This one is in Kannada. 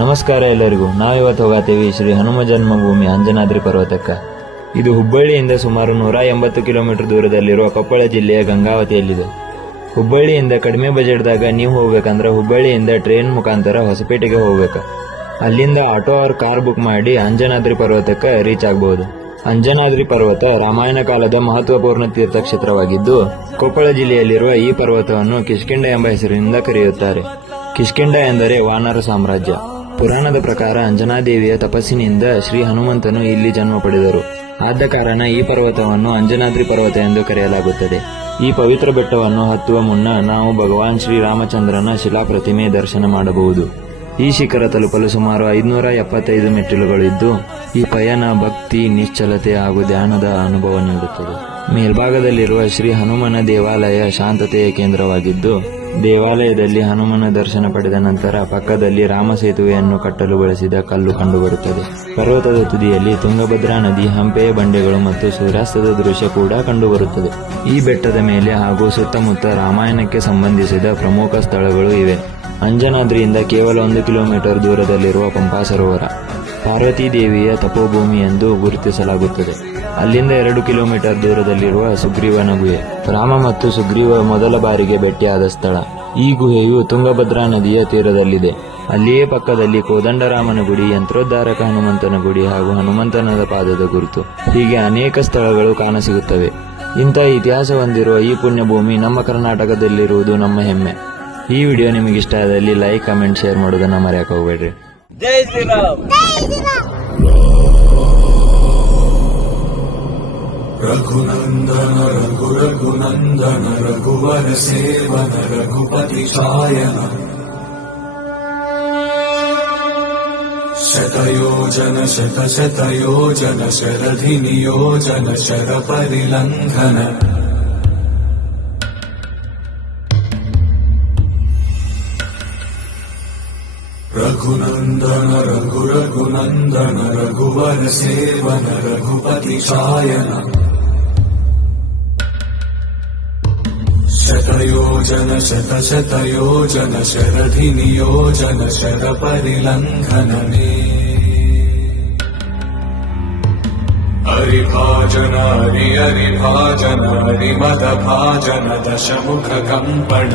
ನಮಸ್ಕಾರ ಎಲ್ಲರಿಗೂ. ನಾವಿವತ್ತು ಹೋಗತ್ತೀವಿ ಶ್ರೀ ಹನುಮ ಜನ್ಮಭೂಮಿ ಅಂಜನಾದ್ರಿ ಪರ್ವತಕ್ಕೆ. ಇದು ಹುಬ್ಬಳ್ಳಿಯಿಂದ ಸುಮಾರು 180 ಕಿಲೋಮೀಟರ್ ದೂರದಲ್ಲಿರುವ ಕೊಪ್ಪಳ ಜಿಲ್ಲೆಯ ಗಂಗಾವತಿಯಲ್ಲಿದೆ. ಹುಬ್ಬಳ್ಳಿಯಿಂದ ಕಡಿಮೆ ಬಜೆಟ್ದಾಗ ನೀವು ಹೋಗ್ಬೇಕಂದ್ರೆ ಹುಬ್ಬಳ್ಳಿಯಿಂದ ಟ್ರೈನ್ ಮುಖಾಂತರ ಹೊಸಪೇಟೆಗೆ ಹೋಗ್ಬೇಕು. ಅಲ್ಲಿಂದ ಆಟೋ ಆರ್ ಕಾರ್ ಬುಕ್ ಮಾಡಿ ಅಂಜನಾದ್ರಿ ಪರ್ವತಕ್ಕೆ ರೀಚ್ ಆಗಬಹುದು. ಅಂಜನಾದ್ರಿ ಪರ್ವತ ರಾಮಾಯಣ ಕಾಲದ ಮಹತ್ವಪೂರ್ಣ ತೀರ್ಥಕ್ಷೇತ್ರವಾಗಿದ್ದು, ಕೊಪ್ಪಳ ಜಿಲ್ಲೆಯಲ್ಲಿರುವ ಈ ಪರ್ವತವನ್ನು ಕಿಷ್ಕಿಂಧ ಎಂಬ ಹೆಸರಿನಿಂದ ಕರೆಯುತ್ತಾರೆ. ಕಿಷ್ಕಿಂಧ ಎಂದರೆ ವಾನರ ಸಾಮ್ರಾಜ್ಯ. ಪುರಾಣದ ಪ್ರಕಾರ ಅಂಜನಾದೇವಿಯ ತಪಸ್ಸಿನಿಂದ ಶ್ರೀ ಹನುಮಂತನು ಇಲ್ಲಿ ಜನ್ಮ ಪಡೆದರು. ಆದ ಕಾರಣ ಈ ಪರ್ವತವನ್ನು ಅಂಜನಾದ್ರಿ ಪರ್ವತ ಎಂದು ಕರೆಯಲಾಗುತ್ತದೆ. ಈ ಪವಿತ್ರ ಬೆಟ್ಟವನ್ನು ಹತ್ತುವ ಮುನ್ನ ನಾವು ಭಗವಾನ್ ಶ್ರೀರಾಮಚಂದ್ರನ ಶಿಲಾಪ್ರತಿಮೆ ದರ್ಶನ ಮಾಡಬಹುದು. ಈ ಶಿಖರ ತಲುಪಲು ಸುಮಾರು 575 ಮೆಟ್ಟಿಲುಗಳಿದ್ದು, ಈ ಪಯಣ ಭಕ್ತಿ, ನಿಶ್ಚಲತೆ ಹಾಗೂ ಧ್ಯಾನದ ಅನುಭವ ನೀಡುತ್ತದೆ. ಮೇಲ್ಭಾಗದಲ್ಲಿರುವ ಶ್ರೀ ಹನುಮನ ದೇವಾಲಯ ಶಾಂತತೆಯ ಕೇಂದ್ರವಾಗಿದ್ದು, ದೇವಾಲಯದಲ್ಲಿ ಹನುಮನ ದರ್ಶನ ಪಡೆದ ನಂತರ ಪಕ್ಕದಲ್ಲಿ ರಾಮ ಸೇತುವೆಯನ್ನು ಕಟ್ಟಲು ಬಳಸಿದ ಕಲ್ಲು ಕಂಡುಬರುತ್ತದೆ. ಪರ್ವತದ ತುದಿಯಲ್ಲಿ ತುಂಗಭದ್ರಾ ನದಿ, ಹಂಪೆಯ ಬಂಡೆಗಳು ಮತ್ತು ಸೂರ್ಯಾಸ್ತದ ದೃಶ್ಯ ಕೂಡ ಕಂಡುಬರುತ್ತದೆ. ಈ ಬೆಟ್ಟದ ಮೇಲೆ ಹಾಗೂ ಸುತ್ತಮುತ್ತ ರಾಮಾಯಣಕ್ಕೆ ಸಂಬಂಧಿಸಿದ ಪ್ರಮುಖ ಸ್ಥಳಗಳು ಇವೆ. ಅಂಜನಾದ್ರಿಯಿಂದ ಕೇವಲ 1 ಕಿಲೋಮೀಟರ್ ದೂರದಲ್ಲಿರುವ ಪಂಪಾ ಸರೋವರ ಪಾರ್ವತೀ ದೇವಿಯ ತಪೋಭೂಮಿ ಎಂದು ಗುರುತಿಸಲಾಗುತ್ತದೆ. ಅಲ್ಲಿಂದ 2 ಕಿಲೋಮೀಟರ್ ದೂರದಲ್ಲಿರುವ ಸುಗ್ರೀವನ ಗುಹೆ, ರಾಮ ಮತ್ತು ಸುಗ್ರೀವ ಮೊದಲ ಬಾರಿಗೆ ಭೇಟಿಯಾದ ಸ್ಥಳ. ಈ ಗುಹೆಯು ತುಂಗಭದ್ರಾ ನದಿಯ ತೀರದಲ್ಲಿದೆ. ಅಲ್ಲಿಯೇ ಪಕ್ಕದಲ್ಲಿ ಕೋದಂಡರಾಮನ ಗುಡಿ, ಯಂತ್ರೋದ್ಧಾರಕ ಹನುಮಂತನ ಗುಡಿ ಹಾಗೂ ಹನುಮಂತನದ ಪಾದದ ಗುರುತು, ಹೀಗೆ ಅನೇಕ ಸ್ಥಳಗಳು ಕಾಣಸಿಗುತ್ತವೆ. ಇಂಥ ಇತಿಹಾಸ ಹೊಂದಿರುವ ಈ ಪುಣ್ಯಭೂಮಿ ನಮ್ಮ ಕರ್ನಾಟಕದಲ್ಲಿರುವುದು ನಮ್ಮ ಹೆಮ್ಮೆ. ಈ ವಿಡಿಯೋ ನಿಮಗೆ ಇಷ್ಟ ಆದಲ್ಲಿ ಲೈಕ್, ಕಮೆಂಟ್, ಶೇರ್ ಮಾಡೋದನ್ನ ಮರೆಯಕ್ಕೆ ಹೋಗಬೇಡ್ರಿ. ಜೈ ಶ್ರೀರಾಮ್. ರಘುನಂದನ ರಘು ರಘುನಂದನ ರಘುವರ ಸೇವನ ರಘುಪತಿ ಚಾಯನ ಶತಯೋಜನ ಶತಶತಯೋಜನ ಶರಧಿ ನಿಯೋಜನ ಶರ ಪರಿಲಂಘನ ರಘುನಂದನ ರಘು ರಘುನಂದನ ರಘುವರ ಸೇವನ ರಘುಪತಿ ಚಾಯನ ಶತಯೋಜನ ಶತಶತಯೋಜನ ಶರಧಿ ನಿಯೋಜನ ಶರ ಪರಿಲಂಘನನೇ ಹರಿಭಾಜನ ಹರಿ ಹರಿಭಾಜನ ಹರಿಮದ ಭಾಜನ ದಶಮುಖ ಕಂಪಣ